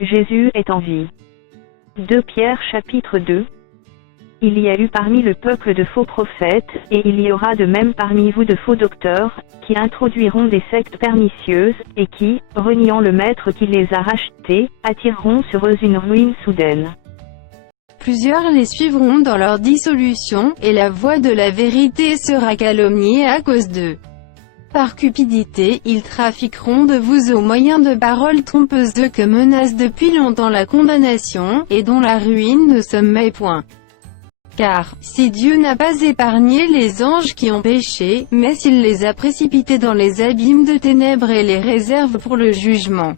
Jésus est en vie. 2 Pierre chapitre 2. Il y a eu parmi le peuple de faux prophètes, et il y aura de même parmi vous de faux docteurs, qui introduiront des sectes pernicieuses, et qui, reniant le maître qui les a rachetés, attireront sur eux une ruine soudaine. Plusieurs les suivront dans leur dissolution, et la voie de la vérité sera calomniée à cause d'eux. Par cupidité, ils trafiqueront de vous au moyen de paroles trompeuses que menace depuis longtemps la condamnation, et dont la ruine ne sommeille point. Car, si Dieu n'a pas épargné les anges qui ont péché, mais s'il les a précipités dans les abîmes de ténèbres et les réserve pour le jugement.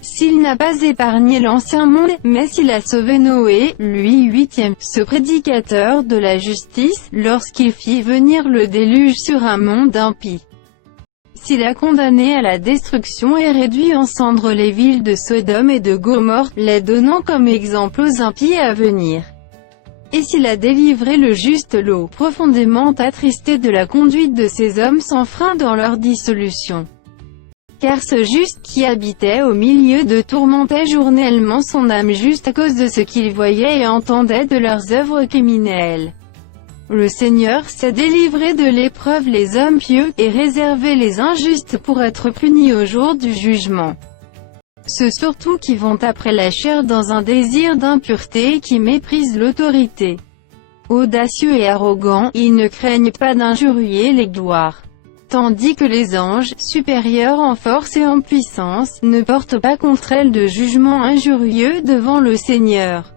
S'il n'a pas épargné l'ancien monde, mais s'il a sauvé Noé, lui huitième, ce prédicateur de la justice, lorsqu'il fit venir le déluge sur un monde impie. S'il a condamné à la destruction et réduit en cendres les villes de Sodome et de Gomorrhe, les donnant comme exemple aux impies à venir. Et s'il a délivré le juste Lot, profondément attristé de la conduite de ces hommes sans frein dans leur dissolution. Car ce juste qui habitait au milieu d'eux tourmentait journellement son âme juste à cause de ce qu'il voyait et entendait de leurs œuvres criminelles. Le Seigneur sait délivrer de l'épreuve les hommes pieux, et réserver les injustes pour être punis au jour du jugement. Ceux surtout qui vont après la chair dans un désir d'impureté et qui méprisent l'autorité. Audacieux et arrogants, ils ne craignent pas d'injurier les gloires. Tandis que les anges, supérieurs en force et en puissance, ne portent pas contre elles de jugement injurieux devant le Seigneur.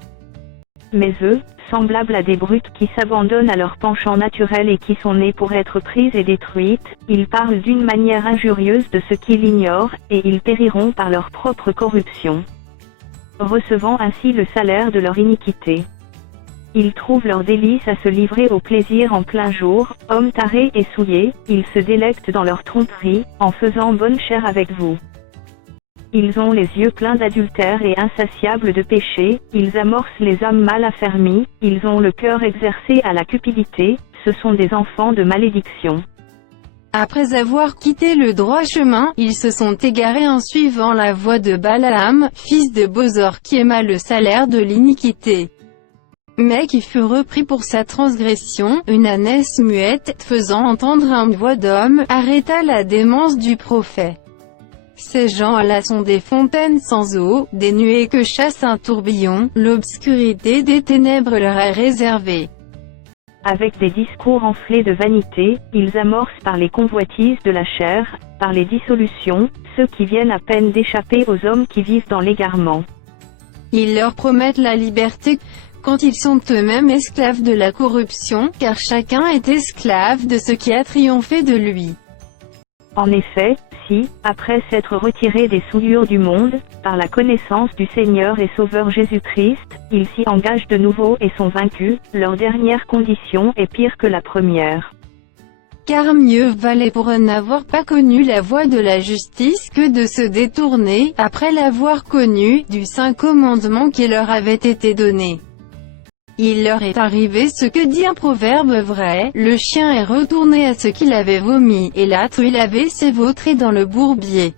Mais eux, semblables à des brutes qui s'abandonnent à leur penchant naturel et qui sont nées pour être prises et détruites, ils parlent d'une manière injurieuse de ce qu'ils ignorent, et ils périront par leur propre corruption, recevant ainsi le salaire de leur iniquité. Ils trouvent leur délice à se livrer au plaisir en plein jour, hommes tarés et souillés, ils se délectent dans leur tromperie, en faisant bonne chère avec vous. Ils ont les yeux pleins d'adultère et insatiables de péché, ils amorcent les âmes mal affermies, ils ont le cœur exercé à la cupidité, ce sont des enfants de malédiction. Après avoir quitté le droit chemin, ils se sont égarés en suivant la voie de Balaam, fils de Bosor qui aima le salaire de l'iniquité. Mais qui fut repris pour sa transgression, une ânesse muette, faisant entendre une voix d'homme, arrêta la démence du prophète. Ces gens-là sont des fontaines sans eau, des nuées que chasse un tourbillon, l'obscurité des ténèbres leur est réservée. Avec des discours enflés de vanité, ils amorcent par les convoitises de la chair, par les dissolutions, ceux qui viennent à peine d'échapper aux hommes qui vivent dans l'égarement. Ils leur promettent la liberté, quand ils sont eux-mêmes esclaves de la corruption, car chacun est esclave de ce qui a triomphé de lui. En effet, si, après s'être retirés des souillures du monde, par la connaissance du Seigneur et Sauveur Jésus-Christ, ils s'y engagent de nouveau et sont vaincus, leur dernière condition est pire que la première. Car mieux valait pour eux n'avoir pas connu la voie de la justice que de se détourner, après l'avoir connu, du saint commandement qui leur avait été donné. Il leur est arrivé ce que dit un proverbe vrai, le chien est retourné à ce qu'il avait vomi, et la truie avait s'évautrée dans le bourbier.